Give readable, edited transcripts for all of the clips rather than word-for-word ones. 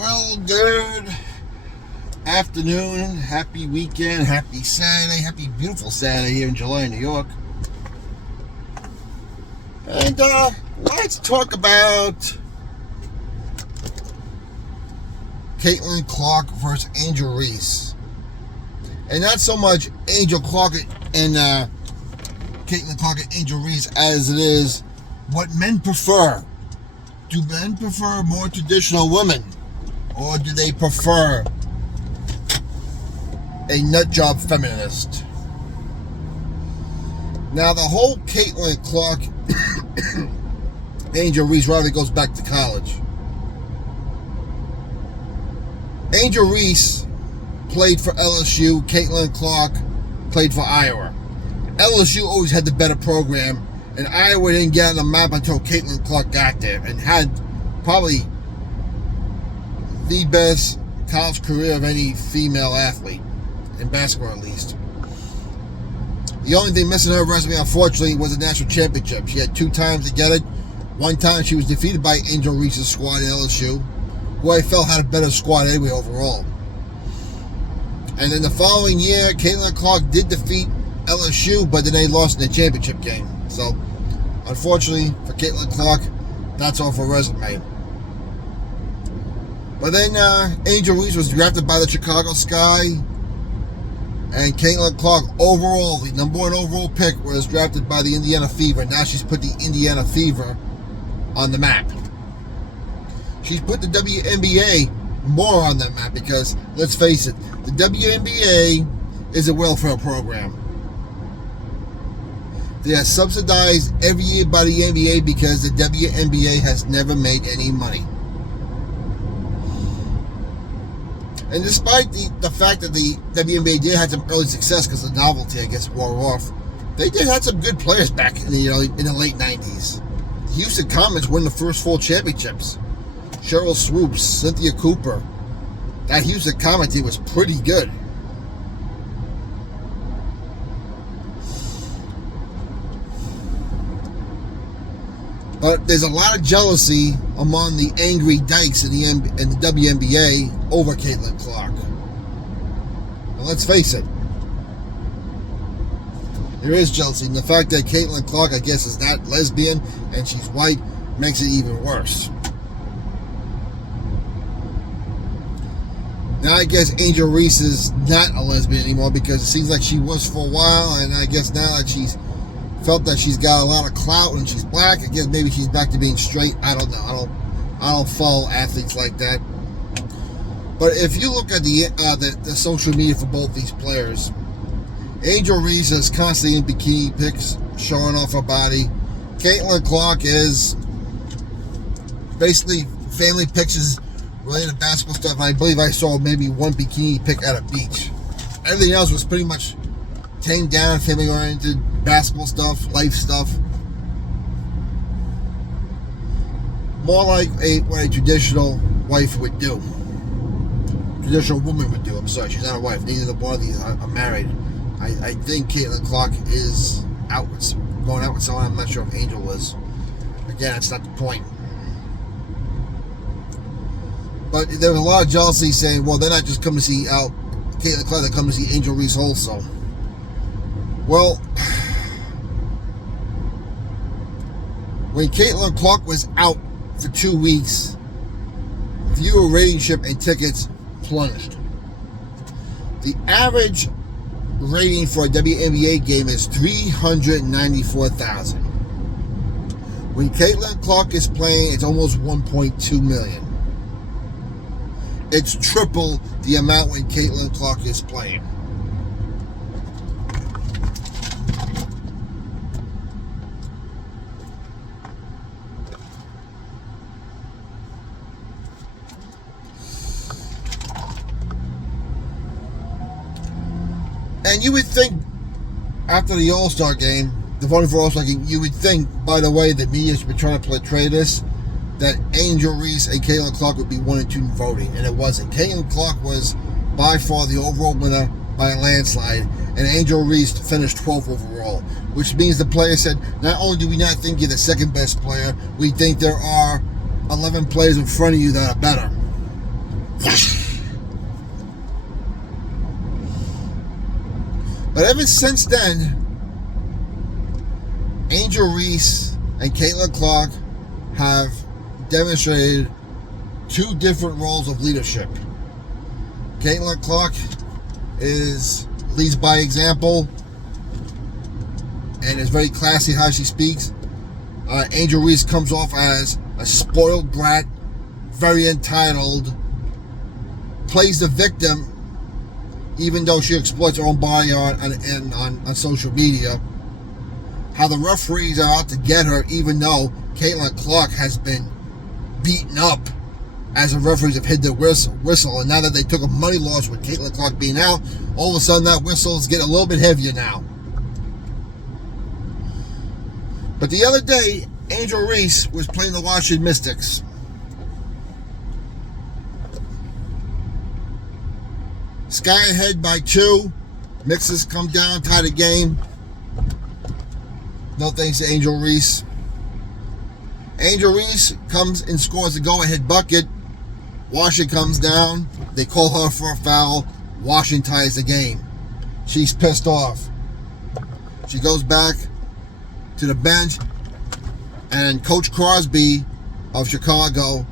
Well, good afternoon, happy weekend, happy Saturday, happy beautiful Saturday here in July, New York. And let's talk about Caitlin Clark versus Angel Reese. And not so much Angel Clark and Caitlin Clark and Angel Reese as it is what men prefer. Do men prefer more traditional women? Or do they prefer a nutjob feminist? Now, the whole Caitlin Clark Angel Reese rivalry goes back to college. Angel Reese played for LSU. Caitlin Clark played for Iowa. LSU always had the better program, and Iowa didn't get on the map until Caitlin Clark got there and had probably the best college career of any female athlete, in basketball at least. The only thing missing her resume, unfortunately, was a national championship. She had 2 times to get it. One time she was defeated by Angel Reese's squad at LSU, who I felt had a better squad anyway overall. And then the following year, Caitlin Clark did defeat LSU, but then they lost in the championship game. So, unfortunately for Caitlin Clark, that's off her resume. But then Angel Reese was drafted by the Chicago Sky, and Caitlin Clark, overall, the number 1 overall pick, was drafted by the Indiana Fever. Now she's put the Indiana Fever on the map. She's put the WNBA more on that map because, let's face it, the WNBA is a welfare program. They are subsidized every year by the NBA because the WNBA has never made any money. And despite the fact that the WNBA did have some early success because the novelty, I guess, wore off, they did have some good players back in the late 90s. The Houston Comets won the first 4 championships. Cheryl Swoops, Cynthia Cooper. That Houston Comet team was pretty good. But there's a lot of jealousy among the angry dykes in the WNBA over Caitlin Clark. And let's face it, there is jealousy. And the fact that Caitlin Clark, I guess, is not lesbian and she's white makes it even worse. Now, I guess Angel Reese is not a lesbian anymore because it seems like she was for a while, and I guess now that she's felt that she's got a lot of clout and she's black, I guess maybe she's back to being straight. I don't know. I don't follow athletes like that. But if you look at the social media for both these players, Angel Reese is constantly in bikini pics, showing off her body. Caitlin Clark is basically family pictures related to basketball stuff. And I believe I saw maybe 1 bikini pic at a beach. Everything else was pretty much tamed down, family-oriented, basketball stuff, life stuff. More like what a traditional wife would do. Traditional woman would do. I'm sorry, she's not a wife. Neither one of these are married. I think Caitlin Clark is going out with someone. I'm not sure if Angel was. Again, that's not the point. But there was a lot of jealousy saying, well, they're not just coming to see Caitlin Clark, they're coming to see Angel Reese also. Well, when Caitlin Clark was out for 2 weeks, viewer ratingship and tickets plunged. The average rating for a WNBA game is 394,000. When Caitlin Clark is playing, it's almost 1.2 million. It's triple the amount when Caitlin Clark is playing. And you would think, after the All-Star game, the voting for All-Star game, you would think, by the way, the media's been trying to portray this, that Angel Reese and Caitlin Clark would be 1 and 2 in voting, and it wasn't. Caitlin Clark was by far the overall winner by a landslide, and Angel Reese finished 12th overall, which means the player said, not only do we not think you're the second best player, we think there are 11 players in front of you that are better. But ever since then, Angel Reese and Caitlin Clark have demonstrated two different roles of leadership. Caitlin Clark leads by example and is very classy how she speaks. Angel Reese comes off as a spoiled brat, very entitled, plays the victim, even though she exploits her own body on social media. How the referees are out to get her, even though Caitlin Clark has been beaten up as the referees have hit their whistle. And now that they took a money loss with Caitlin Clark being out, all of a sudden that whistle is getting a little bit heavier now. But the other day, Angel Reese was playing the Washington Mystics. Sky ahead by 2. Mixers come down, tie the game. No thanks to Angel Reese. Angel Reese comes and scores a go-ahead bucket. Washington comes down. They call her for a foul. Washington ties the game. She's pissed off. She goes back to the bench, and Coach Crosby of Chicago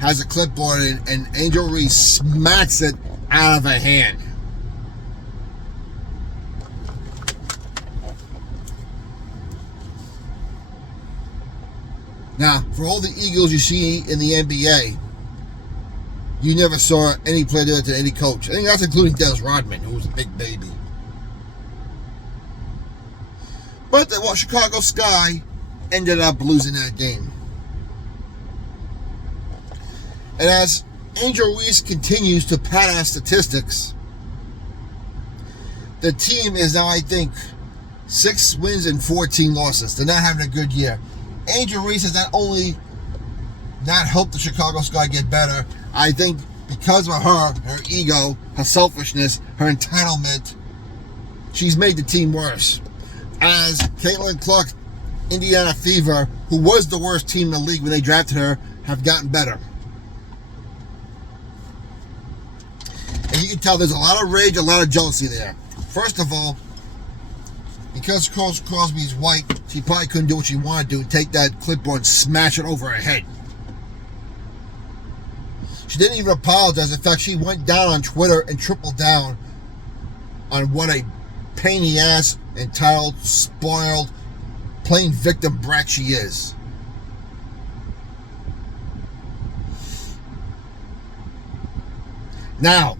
has a clipboard, and Angel Reese smacks it out of her hand. Now, for all the Eagles you see in the NBA, you never saw any player do it to any coach. I think that's including Dennis Rodman, who was a big baby. But the Chicago Sky ended up losing that game. And as Angel Reese continues to pad out statistics, the team is now, I think, 6 wins and 14 losses. They're not having a good year. Angel Reese has not only not helped the Chicago Sky get better, I think because of her ego, her selfishness, her entitlement, she's made the team worse. As Caitlin Clark, Indiana Fever, who was the worst team in the league when they drafted her, have gotten better. And you can tell there's a lot of rage, a lot of jealousy there. First of all, because Crosby's white, she probably couldn't do what she wanted to do, take that clipboard and smash it over her head. She didn't even apologize. In fact, she went down on Twitter and tripled down on what a pain in the ass, entitled, spoiled, plain victim brat she is. Now,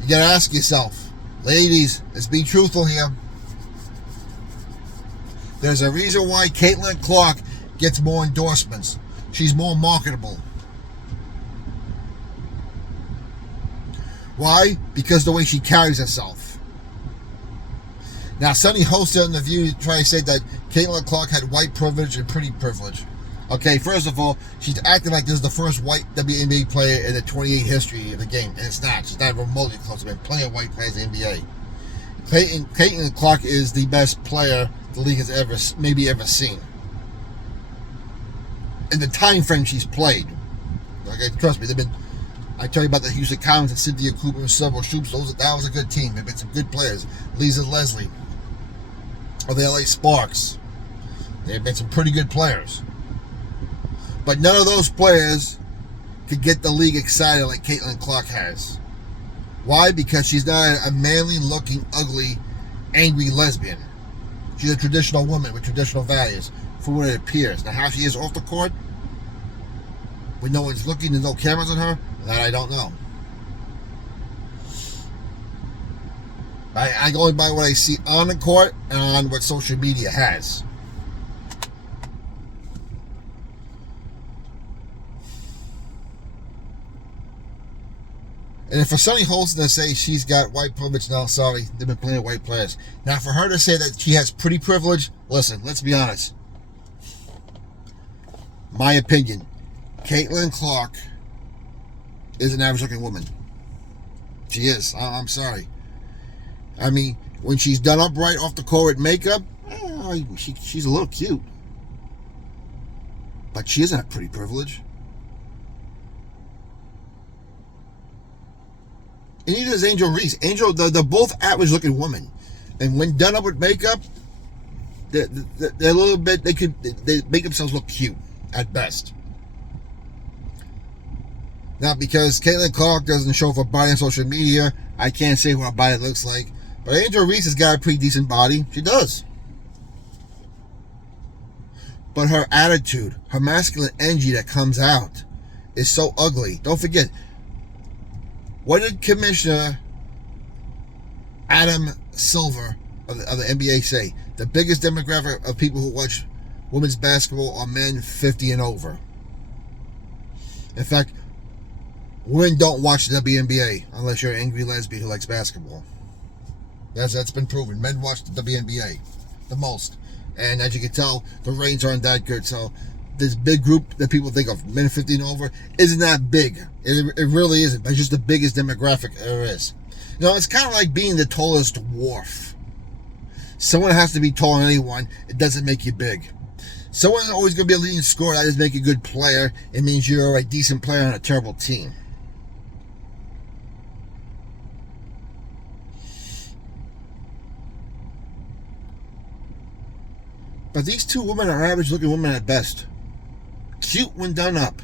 you gotta ask yourself, ladies, let's be truthful here. There's a reason why Caitlin Clark gets more endorsements. She's more marketable. Why? Because the way she carries herself. Now, Sonny hosted on The View trying to say that Caitlin Clark had white privilege and pretty privilege. Okay, first of all, she's acting like this is the first white WNBA player in the 28 history of the game, and it's not. She's not remotely close. There have been plenty of white players in the NBA. Caitlin Clark is the best player the league has ever seen. In the time frame she's played. Okay, trust me, I tell you about the Houston Comets and Cynthia Cooper and several Shoops. That was a good team. There have been some good players. Lisa Leslie of the LA Sparks. There have been some pretty good players. But none of those players could get the league excited like Caitlin Clark has. Why? Because she's not a manly-looking, ugly, angry lesbian. She's a traditional woman with traditional values, for what it appears. Now, how she is off the court, when no one's looking, there's no cameras on her, that I don't know. I go by what I see on the court and on what social media has. And for Sonny Holston to say she's got white privilege, no, sorry, they've been plenty of white players. Now, for her to say that she has pretty privilege, listen, let's be honest. My opinion, Caitlin Clark is an average-looking woman. She is. I'm sorry. I mean, when she's done up right off the court with makeup, she's a little cute. But she doesn't have pretty privilege. is Angel Reese. Angel, they're both average looking women. And when done up with makeup, they're a little bit, they make themselves look cute at best. Now, because Caitlin Clark doesn't show off her body on social media, I can't say what her body looks like. But Angel Reese has got a pretty decent body. She does. But her attitude, her masculine energy that comes out is so ugly. Don't forget, what did Commissioner Adam Silver of the NBA say? The biggest demographic of people who watch women's basketball are men 50 and over. In fact, women don't watch the WNBA unless you're an angry lesbian who likes basketball. That's been proven. Men watch the WNBA the most. And as you can tell, the ratings aren't that good. So this big group that people think of, men 50 and over, isn't that big. It really isn't. But it's just the biggest demographic there is. You know, it's kind of like being the tallest dwarf. Someone has to be taller than anyone. It doesn't make you big. Someone's always going to be a leading scorer. That doesn't make you a good player. It means you're a decent player on a terrible team. But these two women are average looking women at best. Cute when done up.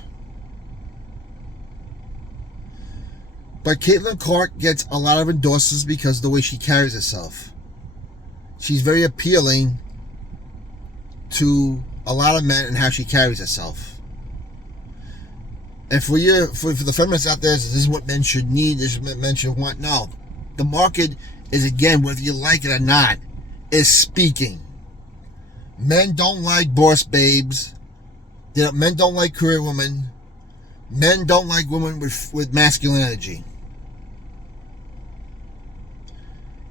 But Caitlin Clark gets a lot of endorsements because of the way she carries herself. She's very appealing to a lot of men and how she carries herself. And for the feminists out there, this is what men should need, this is what men should want. No. The market is, again, whether you like it or not, is speaking. Men don't like boss babes. Men don't like career women. Men don't like women with masculine energy.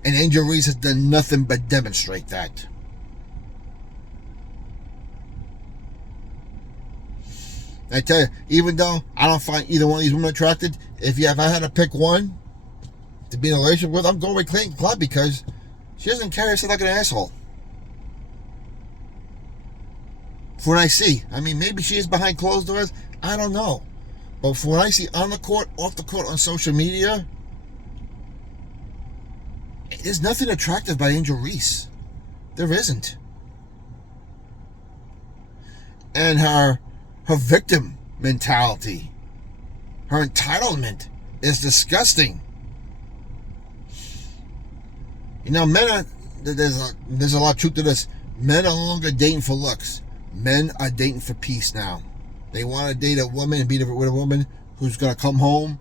And Angel Reese has done nothing but demonstrate that. I tell you, even though I don't find either one of these women attracted, if I had to pick one to be in a relationship with, I'm going with Caitlin Clark because she doesn't carry herself like an asshole. For what I see, I mean, maybe she is behind closed doors. I don't know. But for what I see on the court, off the court, on social media, there's nothing attractive about Angel Reese. There isn't. And her victim mentality, her entitlement is disgusting. You know, there's a lot of truth to this. Men are no longer dating for looks. Men are dating for peace now. They want to date a woman and be with a woman who's going to come home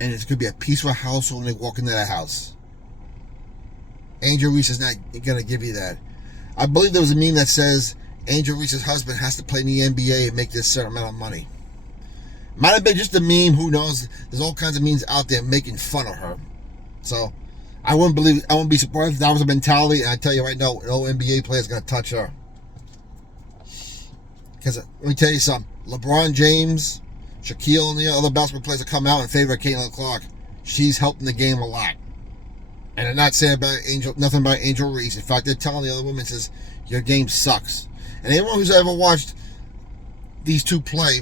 and it's going to be a peaceful household when they walk into that house. Angel Reese is not going to give you that. I believe there was a meme that says Angel Reese's husband has to play in the NBA and make this certain amount of money. Might have been just a meme. Who knows? There's all kinds of memes out there making fun of her. So I wouldn't be surprised if that was a mentality. And I tell you right now, no NBA player is going to touch her. Because let me tell you something. LeBron James, Shaquille O'Neal, other basketball players that come out in favor of Caitlin Clark. She's helping the game a lot. And they're not saying nothing about Angel Reese. In fact, they're telling the other women, says, your game sucks. And anyone who's ever watched these two play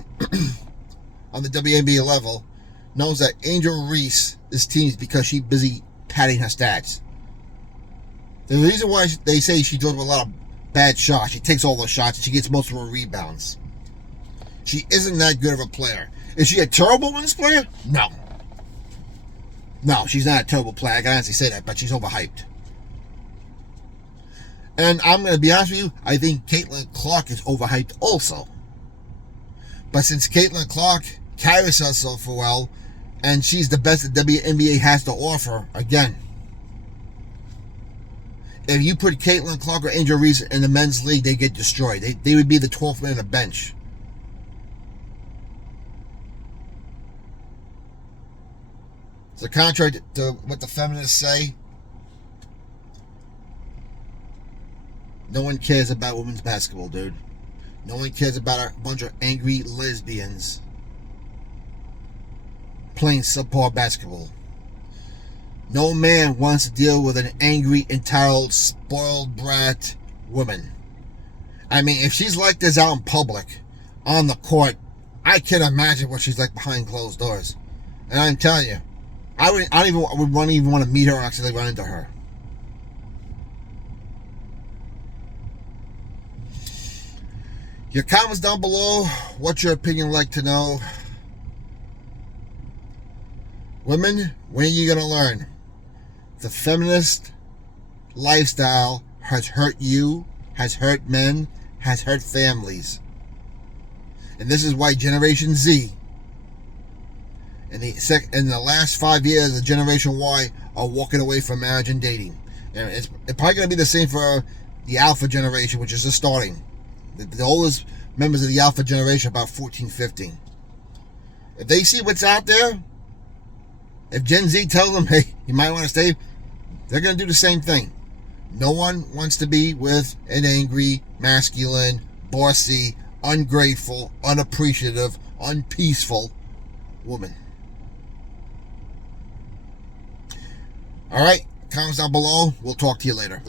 on the WNBA level knows that Angel Reese is teased because she's busy padding her stats. The reason why they say she does a lot of bad shots, she takes all those shots and she gets most of her rebounds. She isn't that good of a player. Is she a terrible women's player? No. No, she's not a terrible player. I can honestly say that, but she's overhyped. And I'm going to be honest with you, I think Caitlin Clark is overhyped also. But since Caitlin Clark carries herself so well, and she's the best that WNBA has to offer, again, if you put Caitlin Clark or Angel Reese in the men's league, they get destroyed. They would be the 12th man on the bench. So contrary to what the feminists say, no one cares about women's basketball, dude. No one cares about a bunch of angry lesbians playing subpar basketball. No man wants to deal with an angry, entitled, spoiled brat woman. I mean, if she's like this out in public, on the court, I can't imagine what she's like behind closed doors. And I'm telling you, I wouldn't even want to meet her or accidentally run into her. Your comments down below. What's your opinion? Like to know. Women, when are you going to learn? The feminist lifestyle has hurt you, has hurt men, has hurt families. And this is why Generation Z in the last 5 years of Generation Y are walking away from marriage and dating. And it's probably going to be the same for the Alpha generation, which is just starting. The oldest members of the Alpha generation, about 14, 15. If they see what's out there, if Gen Z tells them, hey, you might want to stay, they're going to do the same thing. No one wants to be with an angry, masculine, bossy, ungrateful, unappreciative, unpeaceful woman. All right, comments down below. We'll talk to you later.